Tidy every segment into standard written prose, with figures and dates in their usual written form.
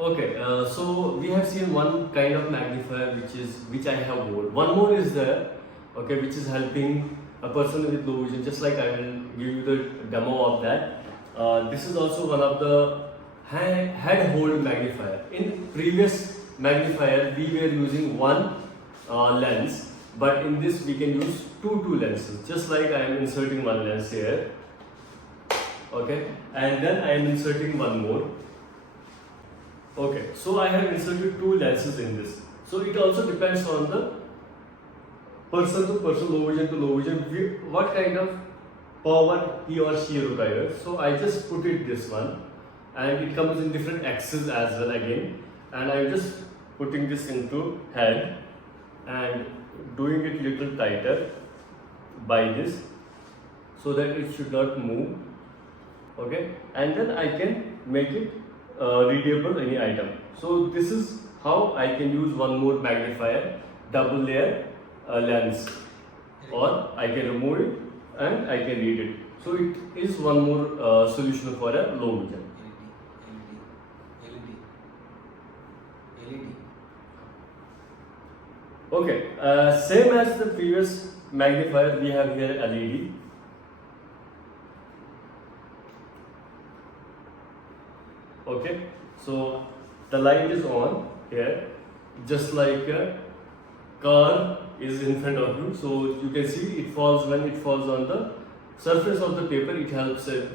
Okay, so we have seen one kind of magnifier which I have more. One more is there, okay, which is helping a person with low vision. Just like I will give you the demo of that. This is also one of the head hold magnifier. In previous magnifier, we were using one lens, but in this we can use two lenses. Just like I am inserting one lens here, okay, and then I am inserting one more. Okay, so I have inserted two lenses in this. So it also depends on the person to person, low vision to low vision, what kind of power he or she requires. So I just put it this one, and it comes in different axes as well again. And I'm just putting this into head and doing it little tighter by this, so that it should not move. Okay, and then I can make it readable any item. So this is how I can use one more magnifier, double layer lens, or I can remove it and I can read it. So it is one more solution for a low vision. Okay, same as the previous magnifier, we have here LED. Okay, so the light is on here, just like a car is in front of you. So you can see it falls, when it falls on the surface of the paper, it helps a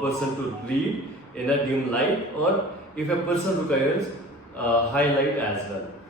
person to read in a dim light, or if a person requires high light as well.